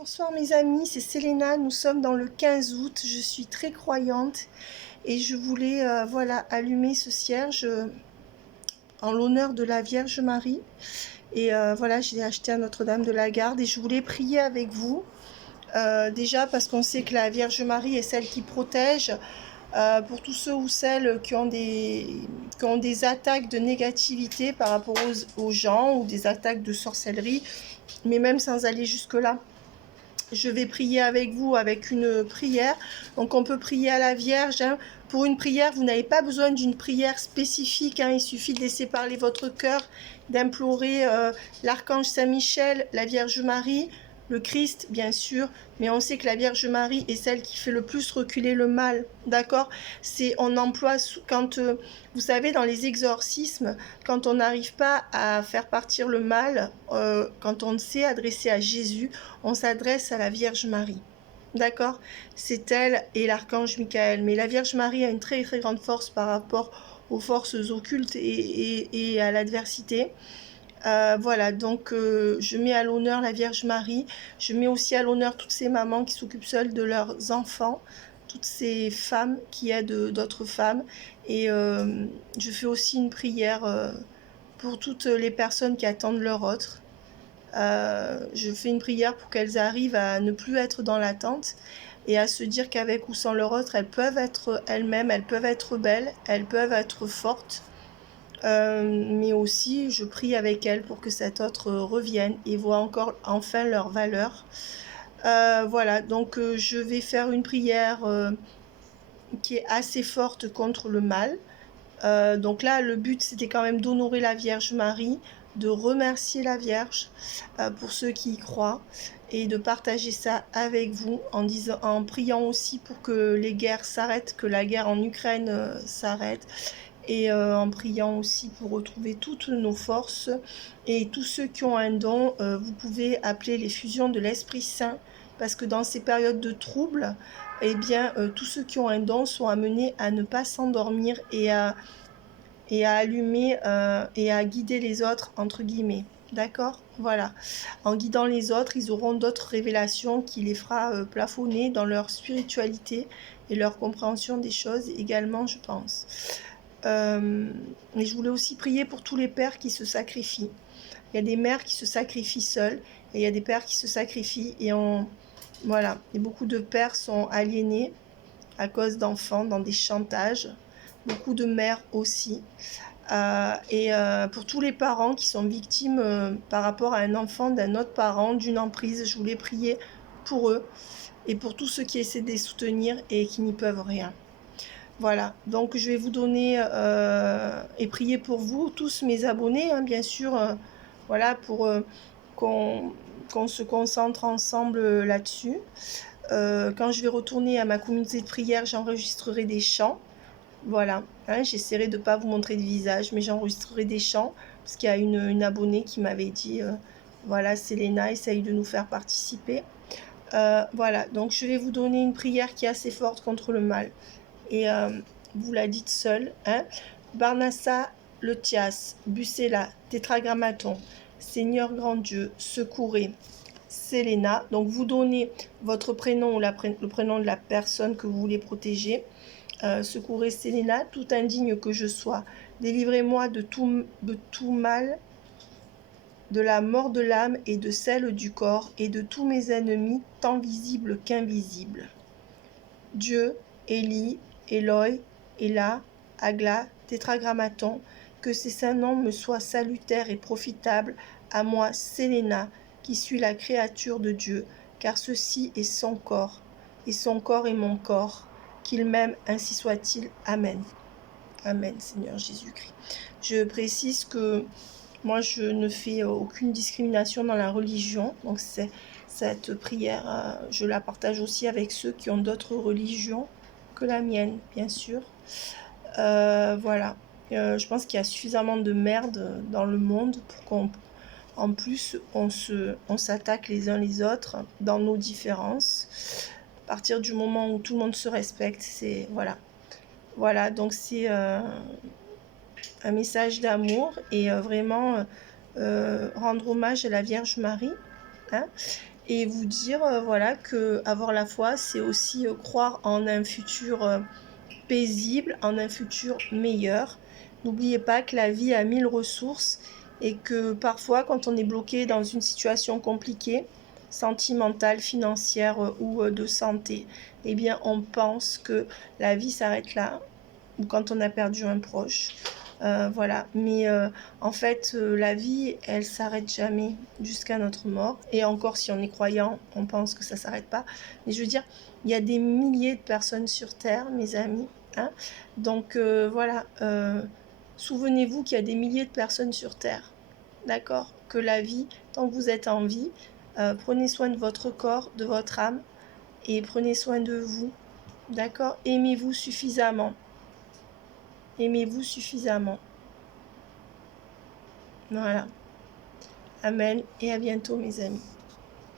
Bonsoir mes amis, c'est Selena, nous sommes dans le 15 août, je suis très croyante et je voulais voilà, allumer ce cierge en l'honneur de la Vierge Marie. Et voilà, je l'ai acheté à Notre-Dame de la Garde et je voulais prier avec vous. Déjà parce qu'on sait que la Vierge Marie est celle qui protège pour tous ceux ou celles qui ont des attaques de négativité par rapport aux gens ou des attaques de sorcellerie, mais même sans aller jusque-là. Je vais prier avec vous avec une prière. Donc on peut prier à la Vierge. Hein. Pour une prière, vous n'avez pas besoin d'une prière spécifique. Hein. Il suffit de laisser parler votre cœur, d'implorer l'archange Saint-Michel, la Vierge Marie, le Christ, bien sûr. Mais on sait que la Vierge Marie est celle qui fait le plus reculer le mal. D'accord? On emploie, quand, vous savez, dans les exorcismes, quand on n'arrive pas à faire partir le mal, quand on sait adresser à Jésus, on s'adresse à la Vierge Marie. D'accord? C'est elle et l'archange Michael. Mais la Vierge Marie a une très très grande force par rapport aux forces occultes et à l'adversité. Voilà, donc je mets à l'honneur la Vierge Marie. Je mets aussi à l'honneur toutes ces mamans qui s'occupent seules de leurs enfants, toutes ces femmes qui aident d'autres femmes. Et je fais aussi une prière pour toutes les personnes qui attendent leur autre. Je fais une prière pour qu'elles arrivent à ne plus être dans l'attente et à se dire qu'avec ou sans leur autre, elles peuvent être elles-mêmes, elles peuvent être belles, elles peuvent être fortes. Mais aussi, je prie avec elles pour que cet autre revienne et voit encore enfin leur valeur. Voilà, donc je vais faire une prière qui est assez forte contre le mal. Donc là, le but, c'était quand même d'honorer la Vierge Marie, de remercier la Vierge pour ceux qui y croient et de partager ça avec vous en priant aussi pour que les guerres s'arrêtent, que la guerre en Ukraine s'arrête et en priant aussi pour retrouver toutes nos forces. Et tous ceux qui ont un don, vous pouvez appeler les fusions de l'Esprit Saint parce que dans ces périodes de troubles, eh bien, tous ceux qui ont un don sont amenés à ne pas s'endormir et à allumer et à guider les autres, entre guillemets. D'accord? Voilà. En guidant les autres, ils auront d'autres révélations qui les fera plafonner dans leur spiritualité et leur compréhension des choses également, je pense. Et je voulais aussi prier pour tous les pères qui se sacrifient. Il y a des mères qui se sacrifient seules et il y a des pères qui se sacrifient et voilà. Et beaucoup de pères sont aliénés à cause d'enfants dans des chantages. Beaucoup de mères aussi. Pour tous les parents qui sont victimes par rapport à un enfant d'un autre parent, d'une emprise, je voulais prier pour eux et pour tous ceux qui essaient de les soutenir et qui n'y peuvent rien. Voilà, donc je vais vous donner et prier pour vous, tous mes abonnés, hein, bien sûr, voilà, pour qu'on se concentre ensemble là-dessus. Quand je vais retourner à ma communauté de prière, j'enregistrerai des chants. Voilà, hein, j'essaierai de ne pas vous montrer de visage, mais j'enregistrerai des chants, parce qu'il y a une abonnée qui m'avait dit, voilà, Selena, essaye de nous faire participer. Voilà, donc je vais vous donner une prière qui est assez forte contre le mal. Et vous la dites seule, hein. Barnassa, le Thias, Bucella, Tétragrammaton, Seigneur grand Dieu, secourez. Selena, donc vous donnez votre prénom ou le prénom de la personne que vous voulez protéger. Secourez Selena, tout indigne que je sois. Délivrez-moi de tout mal, de la mort de l'âme et de celle du corps, et de tous mes ennemis, tant visibles qu'invisibles. Dieu, Élie, Eloi, Ela, Agla, Tétragrammaton, que ces saints noms me soient salutaires et profitables à moi, Selena, qui suis la créature de Dieu, car ceci est son corps, et son corps est mon corps, qu'il m'aime, ainsi soit-il. Amen. Amen, Seigneur Jésus-Christ. Je précise que moi, je ne fais aucune discrimination dans la religion, donc cette prière, je la partage aussi avec ceux qui ont d'autres religions que la mienne, bien sûr. Voilà. Je pense qu'il y a suffisamment de merde dans le monde pour qu'en plus, on s'attaque les uns les autres dans nos différences. À partir du moment où tout le monde se respecte, c'est... Voilà. Voilà, donc c'est un message d'amour et vraiment rendre hommage à la Vierge Marie. Hein. et vous dire voilà que avoir la foi, c'est aussi croire en un futur paisible, en un futur meilleur. N'oubliez pas que la vie a 1000 ressources et que parfois quand on est bloqué dans une situation compliquée, sentimentale, financière ou de santé, eh bien on pense que la vie s'arrête là, ou quand on a perdu un proche. Voilà, mais en fait, la vie, elle s'arrête jamais jusqu'à notre mort. Et encore, si on est croyant, on pense que ça s'arrête pas. Mais je veux dire, il y a des milliers de personnes sur Terre, mes amis. Hein. Donc voilà, souvenez-vous qu'il y a des milliers de personnes sur Terre. D'accord? Que la vie, tant que vous êtes en vie, prenez soin de votre corps, de votre âme, et prenez soin de vous. D'accord? Aimez-vous suffisamment. Aimez-vous suffisamment. Voilà. Amen et à bientôt mes amis.